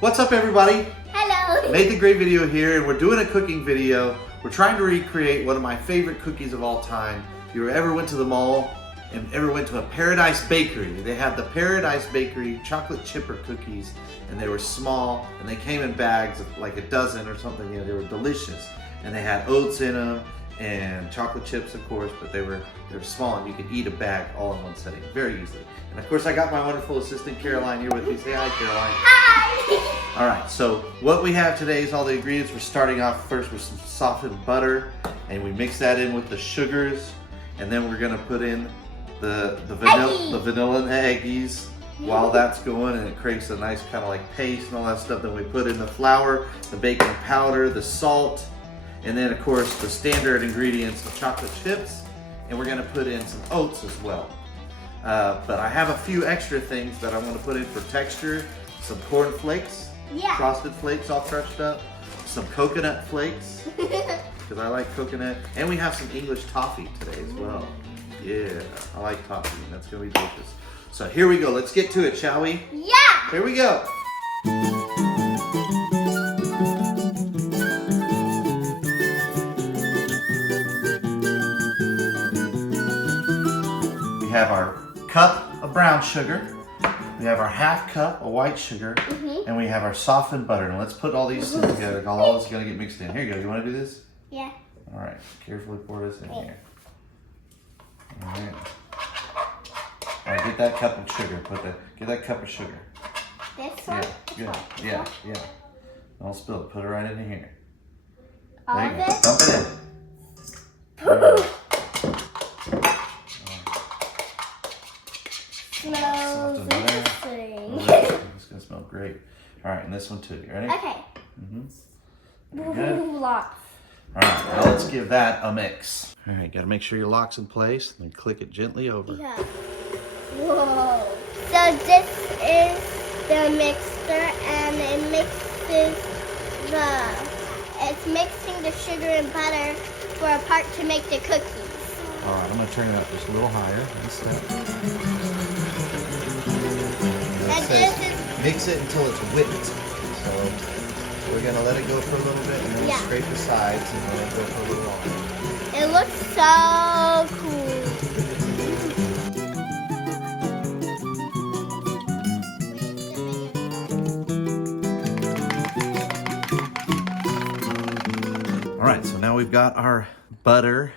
What's up, everybody? Hello. nathangrayvideo here, and we're doing a cooking video. We're trying to recreate one of my favorite cookies of all time. If you ever went to the mall and ever went to a Paradisebakery, they had the Paradisebakery chocolate chipper cookies, and they were small, and they came in bags of like a dozen or something. You know, they were delicious, and they had oats in them and chocolate chips, of course, but they were small, and you could eat a bag all in one setting very easily. And of course, I got my wonderful assistant Caroline here with me. Say hi, Caroline. Hi. All right, so what we have today is all the ingredients. We're starting off first with some softened butter, and we mix that in with the sugars, and then we're gonna put in the vanilla and the eggies while that's going, and it creates a nice kind of like paste and all that stuff. Then we put in the flour, the baking powder, the salt, and then of course the standard ingredients, the chocolate chips, and we're gonna put in some oats as well. But I have a few extra things that I want to put in for texture. Some corn flakes, frosted flakes all crushed up, some coconut flakes, because I like coconut, and we have some English toffee today as well. Yeah, I like toffee, and that's gonna be delicious. So here we go, let's get to it, shall we? Yeah. Here we go. We have our cup of brown sugar. We have our half cup of white sugar, and we have our softened butter. Now let's put all these two together. All this is gonna get mixed in. Here you go. You want to do this? Yeah. All right. Carefully pour this in here. All right. All right. Get that cup of sugar. Get that cup of sugar. This one. Yeah. Don't spill it. Put it right in here. All There you of go. it? Dump it in. There you go. Smells interesting. It's gonna smell great. All right, and this one too. You ready? Okay. Good. Lots. All right, now let's give that a mix. All right, got to make sure your lock's in place, and then click it gently over. Yeah. Whoa. So this is the mixer, and it mixes it's mixing the sugar and butter for a part to make the cookies. All right, I'm gonna turn it up just a little higher. One step. Mix it until it's whipped. So we're gonna let it go for a little bit, and then we'll scrape the sides and let it go for a little while. It looks so cool. All right, so now we've got our butter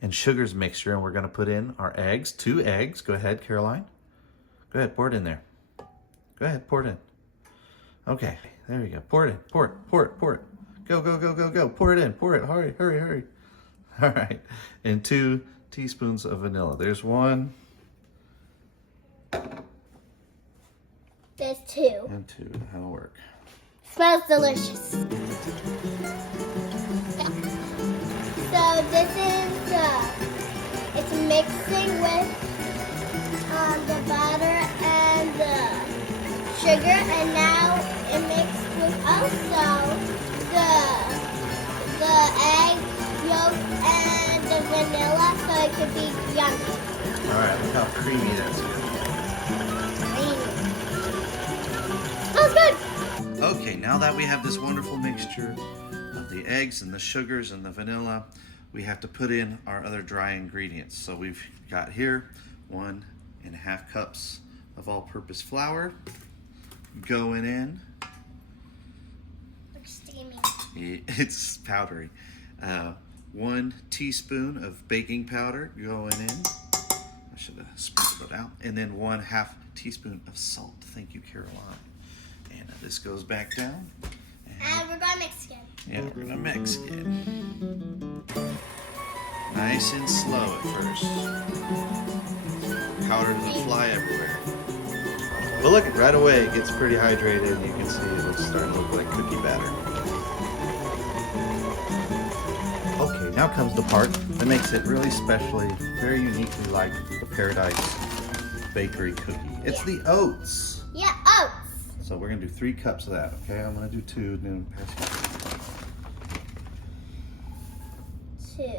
and sugars mixture, and we're gonna put in our eggs, 2 eggs. Go ahead, Caroline. Go ahead, pour it in there. Go ahead, pour it in. Okay, there you go. Pour it in. Pour it. Go. Pour it in. Pour it. Hurry. All right. And 2 teaspoons of vanilla. There's 1. There's 2. And 2. That'll work. Smells delicious. So this is it's mixing with the butter and the sugar, and now it mixed with also the egg yolk and the vanilla, so it could be yummy. All right, look how creamy that's Smells good. Okay, now that we have this wonderful mixture of the eggs and the sugars and the vanilla, we have to put in our other dry ingredients. So we've got here 1.5 cups of all-purpose flour going in. Looks steamy. It's powdery. 1 teaspoon of baking powder going in. I should have sprinkled it out. And then 1/2 teaspoon of salt. Thank you, Caroline. And this goes back down. And we're gonna mix again. Yeah, we're gonna mix again. Nice and slow at first. Powder doesn't fly everywhere. But look, right away it gets pretty hydrated. You can see it's starting to look like cookie batter. Okay, now comes the part that makes it really specially, very uniquely like the Paradisebakery cookie. It's the oats. Yeah, oats. So we're gonna do 3 cups of that, okay? I'm gonna do 2, and then pass you. 2.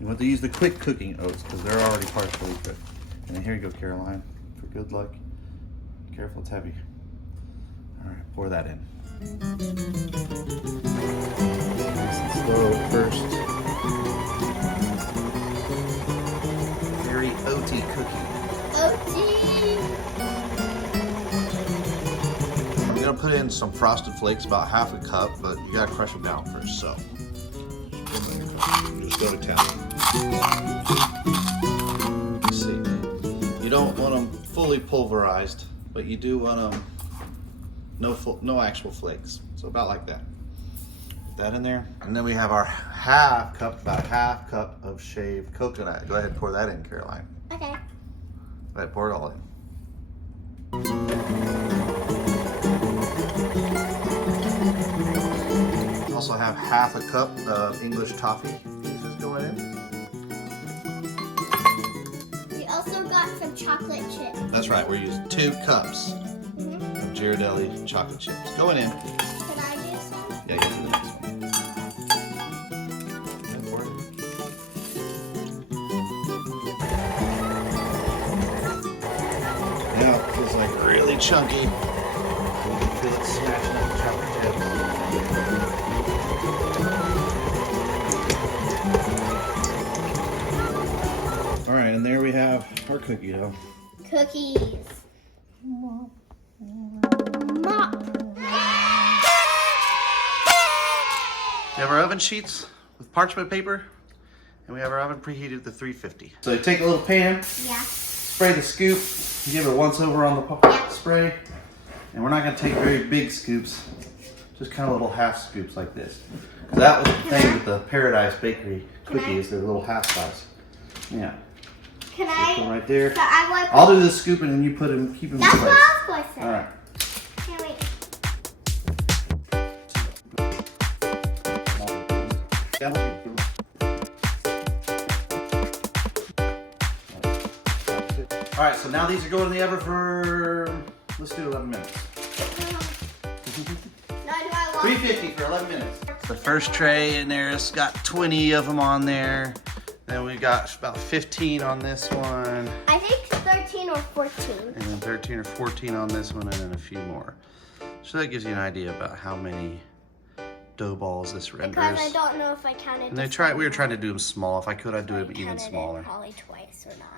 You want to use the quick cooking oats because they're already partially cooked. And then here you go, Caroline, for good luck. Careful, it's heavy. All right, pour that in. Nice and slow at first. Very oaty cookie. Oaty. I'm gonna put in some frosted flakes, about half a cup, but you gotta crush them down first, so. Just go to town. Let's see. You don't want them fully pulverized, but you do want them no actual flakes. So about like that. Put that in there. And then we have our about a half cup of shaved coconut. Go ahead and pour that in, Caroline. Okay. Go ahead, pour it all in. Also have half a cup of English toffee pieces going in. We also got some chocolate chips. That's right, we're using 2 cups of Ghirardelli chocolate chips. Going in. Can I do some? Yeah, you can do the next one. And pour it in. Yeah, it feels like really chunky. You can feel it smashing up the chocolate chips. All right, and there we have our cookie dough. Cookies. Mop. We have our oven sheets with parchment paper, and we have our oven preheated to 350. So you take a little pan, Yeah. spray the scoop, give it a once over on the spray, and we're not going to take very big scoops, just kind of little half scoops like this. Because that was the thing with the Paradisebakery cookies, they're little half size. Yeah. Can Put I? them right there. So I want. I'll do the scooping and you keep them in That's place. what I was going to say. All right. Can't wait. All right, so now these are going in the oven for, let's do 11 minutes. Now do I want? 350 for 11 minutes. The first tray in there has got 20 of them on there. Then we got about 15 on this one. I think 13 or 14. And then 13 or 14 on this one, and then a few more. So that gives you an idea about how many dough balls this renders. Because I don't know if I counted. And we were trying to do them small. If I could, I'd do it even smaller. Probably twice or not.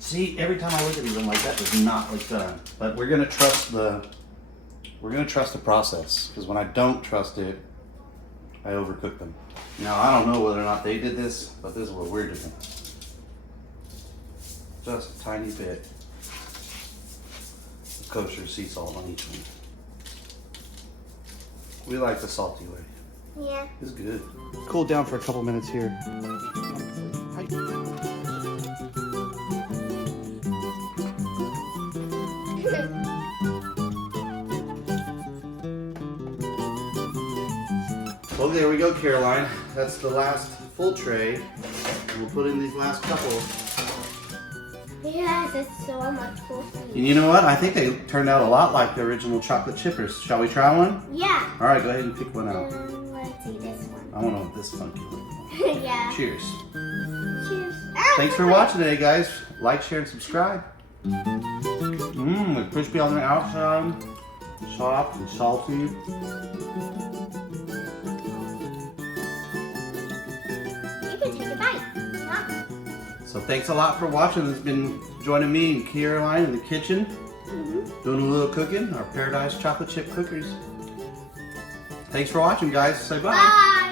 See, every time I look at these, I'm like, that does not look done. But we're gonna trust the process, because when I don't trust it, I overcook them. Now, I don't know whether or not they did this, but this is what we're doing. Just a tiny bit of kosher sea salt on each one. We like the salty way. Yeah. It's good. Cool down for a couple minutes here. Well, there we go, Caroline. That's the last full tray. And we'll put in these last couple. Yes, it's so much cool. And you know what? I think they turned out a lot like the original chocolate chippers. Shall we try one? Yeah. All right, go ahead and pick one out. Let's see this one. I want to know what this funky looks like. Yeah. Cheers. Cheers. Thanks for watching today, guys. Like, share, and subscribe. They're crispy on the outside, soft and salty. So thanks a lot for watching. It's been joining me and Caroline in the kitchen, doing a little cooking, our Paradise chocolate chip cookies. Thanks for watching, guys. Say bye. Bye.